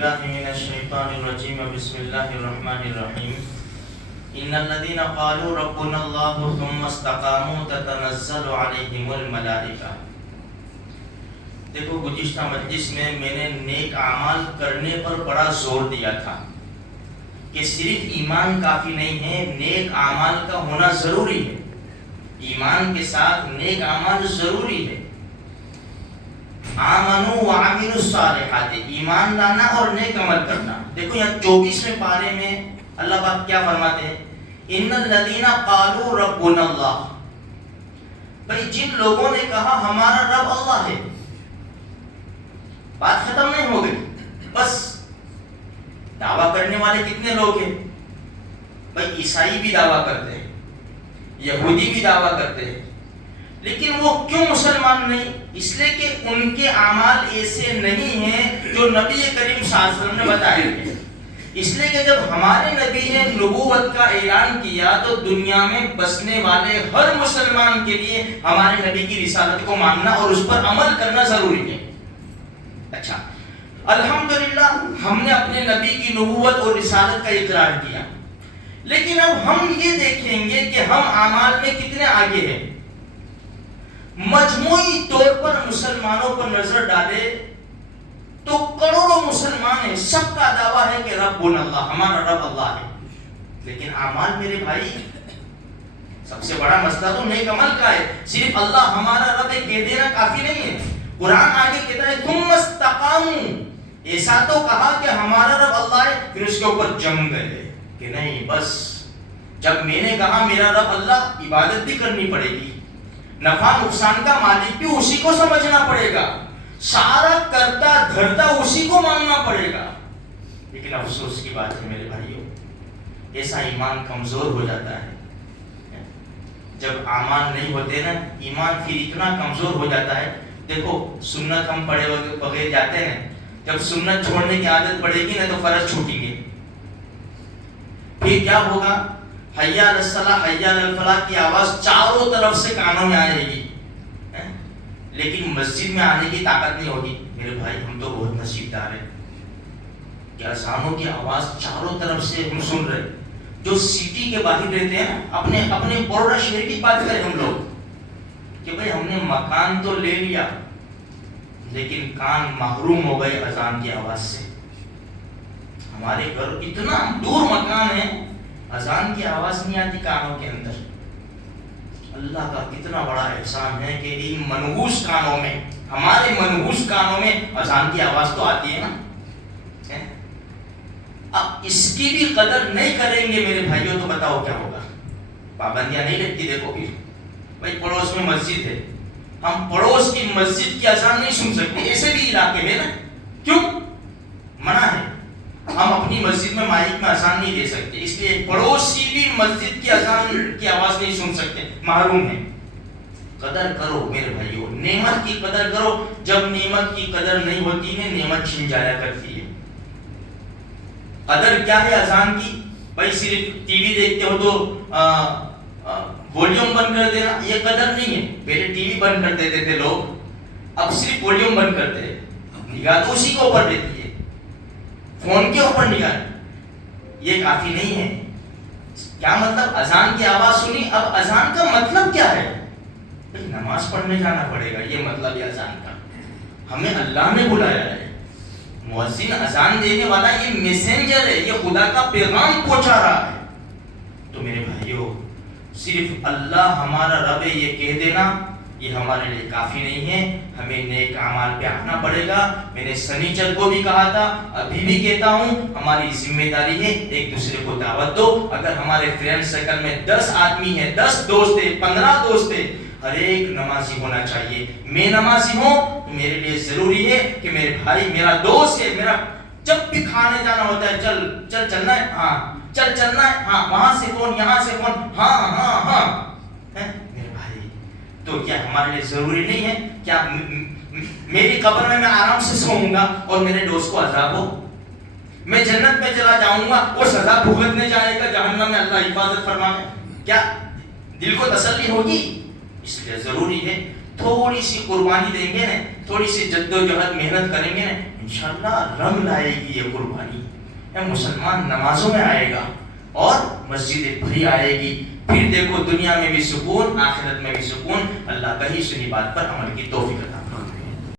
من الشیطان الرجیم بسم اللہ الرحمن الرحیم ان الذين قالوا ربنا الله ثم استقاموا تتنزل عليهم الملائکہ۔ دیکھو گزشتہ مجلس میں نے نیک اعمال کرنے پر بڑا زور دیا تھا کہ صرف ایمان کافی نہیں ہے، نیک اعمال کا ہونا ضروری ہے، ایمان کے ساتھ نیک اعمال ضروری ہے۔ آمنوا وعملوا الصالحات، ایمان لانا اور نیک عمل کرنا۔ دیکھو یہاں 24ویں پارے میں اللہ پاک کیا فرماتے ہیں؟ ان الذین قالوا ربنا اللہ، بھئی جن لوگوں نے کہا ہمارا رب اللہ ہے، بات ختم نہیں ہو گئی۔ بس دعویٰ کرنے والے کتنے لوگ ہیں؟ بھئی عیسائی بھی دعویٰ کرتے ہیں، یہودی بھی دعویٰ کرتے ہیں، لیکن وہ کیوں مسلمان نہیں؟ اس لیے کہ ان کے اعمال ایسے نہیں ہیں جو نبی کریم صلی اللہ علیہ وسلم نے بتائے تھے۔ اس لیے کہ جب ہمارے نبی نے نبوت کا اعلان کیا تو دنیا میں بسنے والے ہر مسلمان کے لیے ہمارے نبی کی رسالت کو ماننا اور اس پر عمل کرنا ضروری ہے۔ اچھا، الحمدللہ ہم نے اپنے نبی کی نبوت اور رسالت کا اقرار کیا، لیکن اب ہم یہ دیکھیں گے کہ ہم اعمال میں کتنے آگے ہیں۔ مجموعی طور پر مسلمانوں پر نظر ڈالے تو کروڑوں مسلمان ہیں، سب کا دعویٰ ہے کہ ربنا اللہ، ہمارا رب اللہ ہے، لیکن اعمال میرے بھائی، سب سے بڑا مسئلہ تو نیک عمل کا ہے۔ صرف اللہ ہمارا رب ہے کہہ دینا کافی نہیں ہے۔ قرآن آگے کہتا ہے ثم استقاموا، ایسا تو کہا کہ ہمارا رب اللہ ہے، پھر اس کے اوپر جم گئے کہ نہیں، بس جب میں نے کہا میرا رب اللہ، عبادت بھی کرنی پڑے گی، نفع نقصان کا مالک بھی اسی کو سمجھنا پڑے گا، سارا کرتا دھرتا اسی کو ماننا پڑے گا۔ لیکن افسوس کی بات ہے میرے بھائیوں، ایسا ایمان کمزور ہو جاتا ہے۔ جب اعمال نہیں ہوتے نا، ایمان پھر اتنا کمزور ہو جاتا ہے۔ دیکھو سنت ہم پڑھے بغیر جاتے ہیں، جب سنت چھوڑنے کی عادت پڑے گی نا تو فرض چھوٹیں گے، پھر کیا ہوگا؟ حی علی الصلاۃ حی علی الفلاح کی آواز چاروں طرف سے کانوں میں آئے گی، لیکن مسجد میں آنے کی طاقت نہیں ہوگی۔ میرے بھائی ہم تو بہت نصیب دار ہیں کہ اذانوں کی آواز چاروں طرف سے ہم سن رہے۔ جو سٹی کے باہر رہتے ہیں نا، اپنے بڑوڑا شہر کی بات کریں ہم لوگ کہ بھئی ہم نے مکان تو لے لیا لیکن کان محروم ہو گئے اذان کی آواز سے۔ ہمارے گھر اتنا دور مکان ہے، اذان کی آواز نہیں آتی کانوں کے اندر۔ اللہ کا کتنا بڑا احسان ہے کہ ان منحوس کانوں میں، ہمارے منحوس کانوں میں اذان کی آواز تو آتی ہے نا۔ اب اس کی بھی قدر نہیں کریں گے میرے بھائیوں تو بتاؤ کیا ہوگا؟ پابندیاں نہیں لگتی۔ دیکھو پھر بھائی پڑوس میں مسجد ہے، ہم پڑوس کی مسجد کی اذان نہیں سن سکتے، ایسے بھی علاقے میں نا، کیوں؟ منع ہے، ہم اپنی مسجد میں مائک میں اذان نہیں دے سکتے، اس لیے پڑوسی بھی مسجد کی اذان کی آواز نہیں سن سکتے، محروم ہیں۔ قدر کرو میرے بھائیو، نعمت کی قدر کرو۔ جب نعمت کی قدر نہیں ہوتی ہے، نعمت چھن جایا کرتی ہے۔ قدر کیا ہے اذان کی؟ بھائی صرف ٹی وی دیکھتے ہو تو ولیوم بند کر دینا، یہ قدر نہیں ہے۔ پہلے ٹی وی بند کر دیتے تھے لوگ، اب صرف ولیوم بند کرتے ہیں، نگاہ تو اسی کے اوپر رہتی ہے، فون کے اوپر نگاہ۔ یہ کافی نہیں ہے۔ کیا مطلب؟ اذان کی آواز سنی، اب اذان کا مطلب کیا ہے؟ نماز پڑھنے جانا پڑے گا، یہ مطلب ہے اذان کا۔ ہمیں اللہ نے بلایا ہے، مؤذن اذان دینے والا یہ میسنجر ہے، یہ خدا کا پیغام پہنچا رہا ہے۔ تو میرے بھائیو، صرف اللہ ہمارا رب ہے یہ کہہ دینا یہ ہمارے لیے کافی نہیں ہے، ہمیں نیک اعمال پہ آنا پڑے گا۔ میں نے سنیچر کو بھی کہا تھا، ابھی بھی کہتا ہوں، ہماری ذمہ داری ہے ایک دوسرے کو دعوت دو۔ اگر ہمارے فرینڈ سرکل میں 10 آدمی ہیں، 10 دوست ہیں، 15 دوست ہیں، ہر ایک نمازی ہونا چاہیے۔ میں نمازی ہوں، میرے لیے ضروری ہے کہ میرے بھائی میرا دوست ہے، میرا جب بھی کھانے جانا ہوتا ہے، چل چلنا ہے، ہاں چل چلنا ہے، ہاں وہاں سے فون، یہاں سے فون، ہاں ہاں ہاں۔ میرے بھائی تو کیا ہمارے لیے ضروری نہیں ہے کیا میری قبر میں آرام سے سوؤں گا اور میرے دوست کو عذاب ہو؟ میں جنت میں چلا جاؤں گا، وہ سزا بھگتنے جائے گا جہنم میں، اللہ حفاظت فرمائے، کیا دل کو تسلی ہوگی؟ اس لیے ضروری ہے تھوڑی سی قربانی دیں گے نا، تھوڑی سی جد و جہد محنت کریں گے نا، انشاءاللہ رنگ لائے گی یہ قربانی. مسلمان نمازوں میں آئے گا اور مسجد بھری آئے گی. پھر دیکھو دنیا میں بھی سکون، آخرت میں بھی سکون. اللہ کہی سنی بات پر عمل کی توفیق عطا فرمائے.